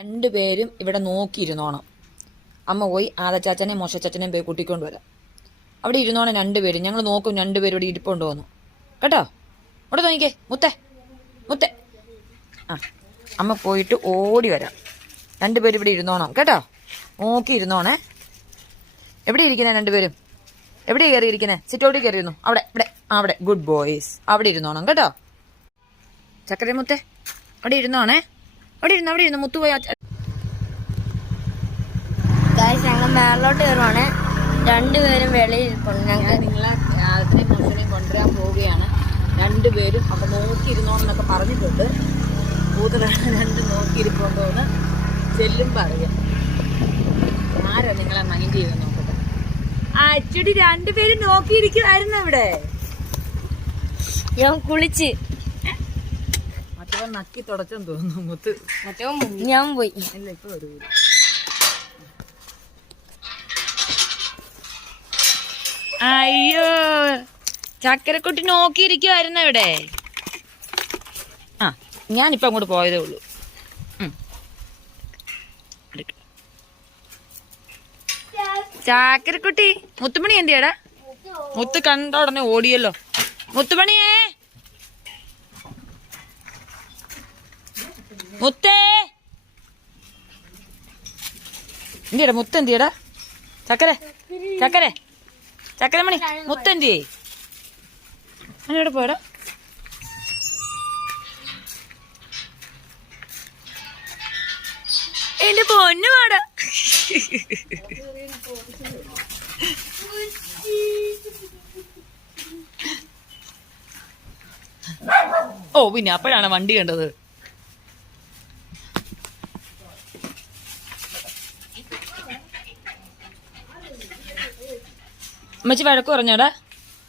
രണ്ടുപേരും ഇവിടെ നോക്കിയിരുന്നോണം. അമ്മ പോയി ആദച്ചാച്ചനെയും മോശച്ചാച്ചനെയും പോയി കൂട്ടിക്കൊണ്ട് വരാം. അവിടെ ഇരുന്നോണം രണ്ടുപേരും. ഞങ്ങൾ നോക്കും രണ്ടുപേരും ഇവിടെ ഇരിപ്പുണ്ട് വന്നു കേട്ടോ. ഇവിടെ നോക്കിക്കേ മുത്തേ മുത്തേ. ആ അമ്മ പോയിട്ട് ഓടി വരാം. രണ്ടുപേരും ഇവിടെ ഇരുന്നോണം കേട്ടോ. നോക്കി ഇരുന്നോണേ. എവിടെ ഇരിക്കുന്നേ രണ്ടുപേരും? എവിടെ കയറിയിരിക്കുന്നേ? സിറ്റൗട്ടിൽ കയറിയിരുന്നു. അവിടെ ഇവിടെ അവിടെ ഗുഡ് ബോയ്സ്. അവിടെ ഇരുന്നോണം കേട്ടോ. ചക്കര മുത്തേ അവിടെ ഇരുന്നോണേ. അവിടെ ഇരുന്നു മുത്തു പോയി. ഞങ്ങൾ മേലോട്ട് കയറുവാണ്. രണ്ടുപേരും വെളിയിൽ ഞങ്ങൾ നിങ്ങളെ അതിനെയും മോശനെയും കൊണ്ടുവരാൻ പോവുകയാണ്. രണ്ടുപേരും അപ്പൊ നോക്കിയിരുന്നോന്നൊക്കെ പറഞ്ഞിട്ടുണ്ട്. കൂതലാണ് രണ്ടും നോക്കിയിരിപ്പുണ്ടോന്ന് ചെല്ലും പറയും. ആരാ നിങ്ങളെ മൈൻഡ് ചെയ്ത് നോക്കട്ടെ. അച്ചടി രണ്ടുപേരും നോക്കിയിരിക്കുമായിരുന്നു അവിടെ. ഞാൻ കുളിച്ച് മറ്റവൻ നക്കി തുടച്ചെന്ന് തോന്നുന്നു മുത്ത്. ഞാൻ പോയി. ഇല്ല ഇപ്പൊ വരൂ. അയ്യോ ചക്കരക്കുട്ടി നോക്കിയിരിക്കുവായിരുന്നു ഇവിടെ. ആ ഞാനിപ്പോ അങ്ങോട്ട് പോയതേ ഉള്ളൂ. ചാക്കരക്കുട്ടി മുത്തുമണി എന്തിയാടാ? മുത്ത് കണ്ട ഉടനെ ഓടിയല്ലോ. മുത്തുമണിയേ മുത്തേ എന്തിയടാ? മുത്ത് എന്തിയടാ? ചക്കര ചക്കര ചക്കരമണി മുത്തന്തിയേ എവിടെ പോയടാ? എന്റെ പൊന്നു പാടാ. ഓ പിന്നെ അപ്പോഴാണ് വണ്ടി കണ്ടത്. അമ്മച്ചി വഴക്ക് പറഞ്ഞോടാ?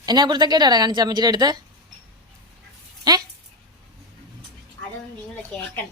എന്നാ കുറിച്ചൊക്കെയാടാ കാണിച്ച അമ്മച്ചിയുടെ അടുത്ത്? അതൊന്നും നിങ്ങൾ കേൾക്കണം.